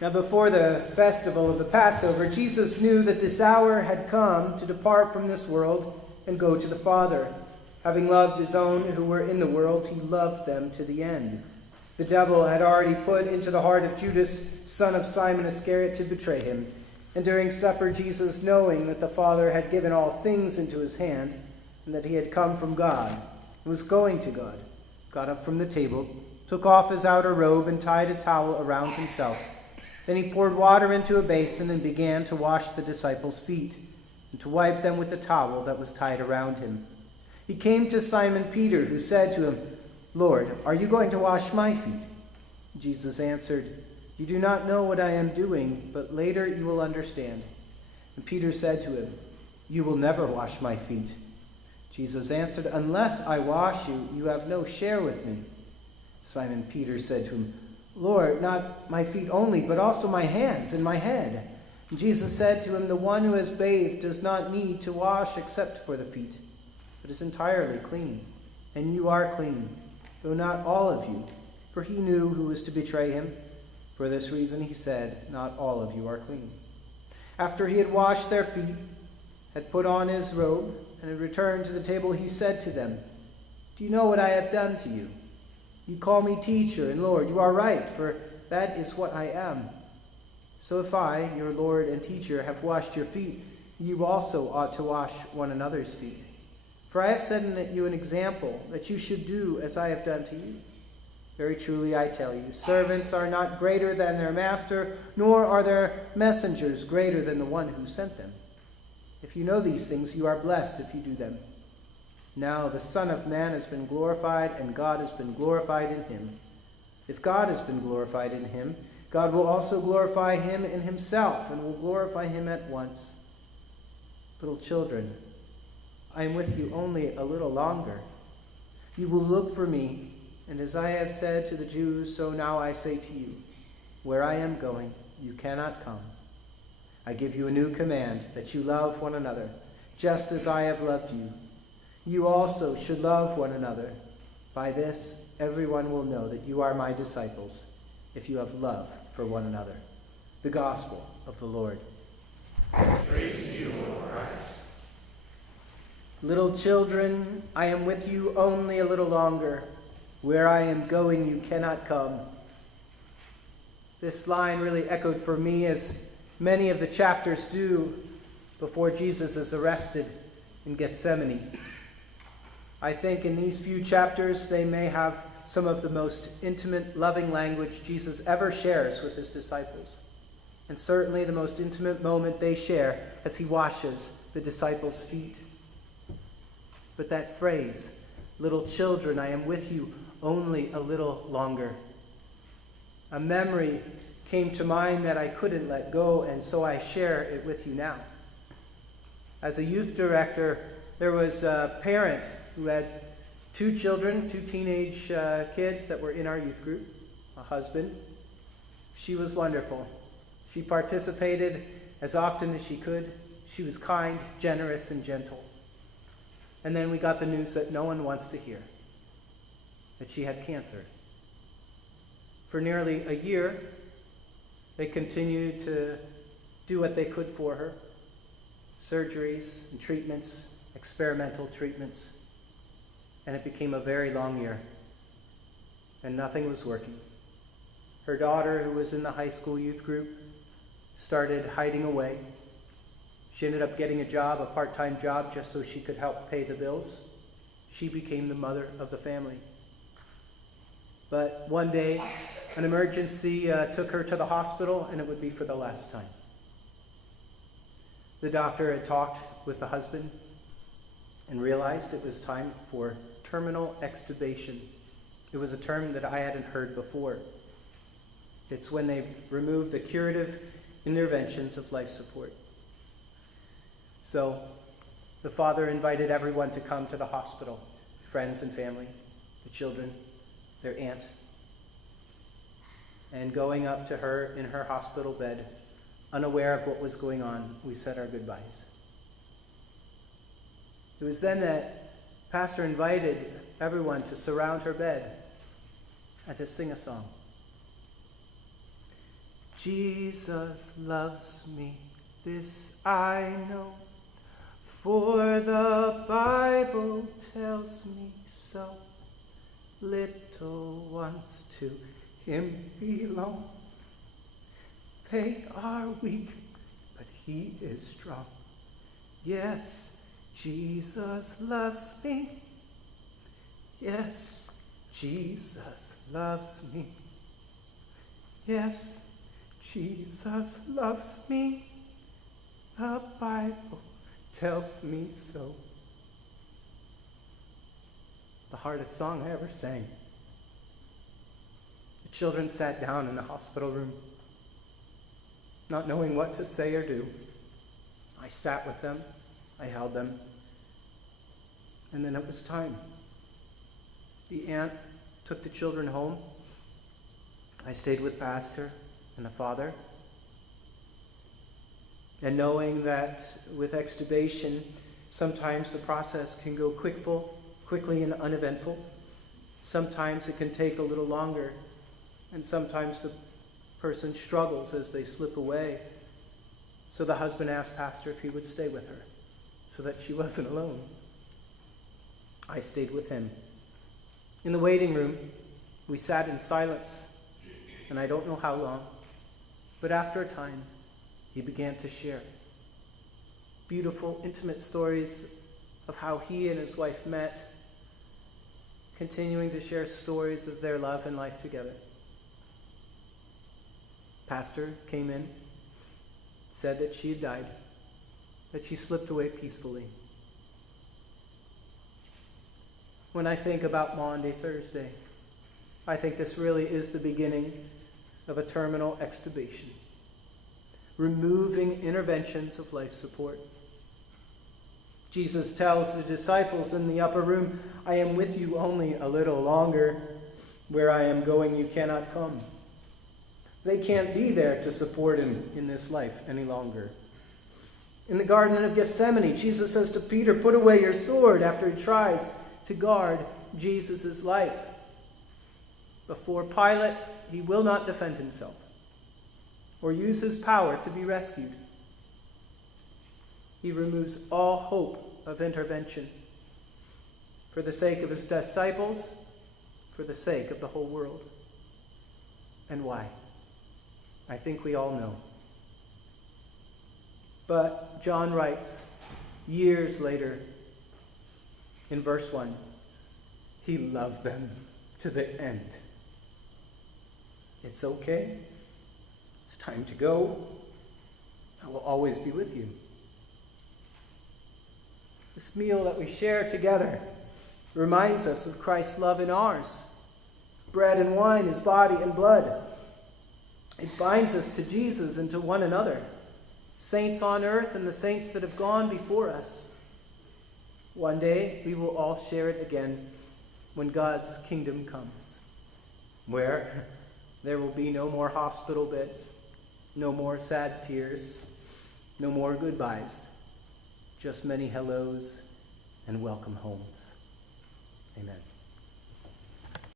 Now before the festival of the Passover, Jesus knew that this hour had come to depart from this world and go to the Father. Having loved his own who were in the world, he loved them to the end. The devil had already put into the heart of Judas, son of Simon Iscariot, to betray him. And during supper, Jesus, knowing that the Father had given all things into his hand, and that he had come from God, and was going to God, got up from the table, took off his outer robe, and tied a towel around himself. Then he poured water into a basin and began to wash the disciples' feet, and to wipe them with the towel that was tied around him. He came to Simon Peter, who said to him, "Lord, are you going to wash my feet?" Jesus answered, "You do not know what I am doing, but later you will understand." And Peter said to him, "You will never wash my feet." Jesus answered, "Unless I wash you, you have no share with me." Simon Peter said to him, "Lord, not my feet only, but also my hands and my head." And Jesus said to him, "The one who has bathed does not need to wash except for the feet, but is entirely clean. And you are clean, though not all of you." For he knew who was to betray him. For this reason he said, "Not all of you are clean." After he had washed their feet, had put on his robe, and had returned to the table, he said to them, "Do you know what I have done to you? You call me teacher and Lord. You are right, for that is what I am. So if I, your Lord and teacher, have washed your feet, you also ought to wash one another's feet. For I have set you an example, that you should do as I have done to you. Very truly I tell you, servants are not greater than their master, nor are their messengers greater than the one who sent them. If you know these things, you are blessed if you do them. Now the Son of Man has been glorified, and God has been glorified in him. If God has been glorified in him, God will also glorify him in himself, and will glorify him at once. Little children, I am with you only a little longer. You will look for me, and as I have said to the Jews, so now I say to you, where I am going, you cannot come. I give you a new command, that you love one another, just as I have loved you. You also should love one another. By this, everyone will know that you are my disciples, if you have love for one another." The Gospel of the Lord. Praise to you, Lord Christ. Little children, I am with you only a little longer. Where I am going, you cannot come. This line really echoed for me, as many of the chapters do, before Jesus is arrested in Gethsemane. I think in these few chapters, they may have some of the most intimate, loving language Jesus ever shares with his disciples. And certainly the most intimate moment they share as he washes the disciples' feet. But that phrase, "Little children, I am with you only a little longer." A memory came to mind that I couldn't let go, and so I share it with you now. As a youth director, there was a parent who had two children, two teenage kids that were in our youth group, a husband. She was wonderful. She participated as often as she could. She was kind, generous, and gentle. And then we got the news that no one wants to hear, that she had cancer. For nearly a year, they continued to do what they could for her. Surgeries and treatments, experimental treatments. And it became a very long year. And nothing was working. Her daughter, who was in the high school youth group, started hiding away. She ended up getting a job, a part-time job, just so she could help pay the bills. She became the mother of the family. But one day, an emergency took her to the hospital, and it would be for the last time. The doctor had talked with the husband and realized it was time for terminal extubation. It was a term that I hadn't heard before. It's when they remove the curative interventions of life support. So the father invited everyone to come to the hospital, friends and family, the children, their aunt. And going up to her in her hospital bed, unaware of what was going on, we said our goodbyes. It was then that Pastor invited everyone to surround her bed and to sing a song. Jesus loves me, this I know, for the Bible tells me so. Little ones to him belong. They are weak, but he is strong. Yes, Jesus loves me. Yes, Jesus loves me. Yes, Jesus loves me. The Bible tells me so. The hardest song I ever sang. The children sat down in the hospital room, not knowing what to say or do. I sat with them, I held them, and then it was time. The aunt took the children home. I stayed with Pastor and the father. And knowing that with extubation, sometimes the process can go quickly and uneventful. Sometimes it can take a little longer, and sometimes the person struggles as they slip away. So the husband asked Pastor if he would stay with her so that she wasn't alone. I stayed with him. In the waiting room, we sat in silence, and I don't know how long, but after a time, he began to share beautiful, intimate stories of how he and his wife met, continuing to share stories of their love and life together. Pastor came in, said that she had died, that she slipped away peacefully. When I think about Maundy Thursday, I think this really is the beginning of a terminal extubation, removing interventions of life support. Jesus tells the disciples in the upper room, I am with you only a little longer. Where I am going, you cannot come. They can't be there to support him in this life any longer. In the Garden of Gethsemane, Jesus says to Peter, put away your sword, after he tries to guard Jesus' life. Before Pilate, he will not defend himself or use his power to be rescued. He removes all hope of intervention for the sake of his disciples, for the sake of the whole world. And why? I think we all know. But John writes, years later, in verse 1, he loved them to the end. It's okay. It's time to go. I will always be with you. This meal that we share together reminds us of Christ's love in ours. Bread and wine, his body and blood. It binds us to Jesus and to one another, saints on earth and the saints that have gone before us. One day we will all share it again when God's kingdom comes, where there will be no more hospital beds, no more sad tears, no more goodbyes, just many hellos and welcome homes. Amen.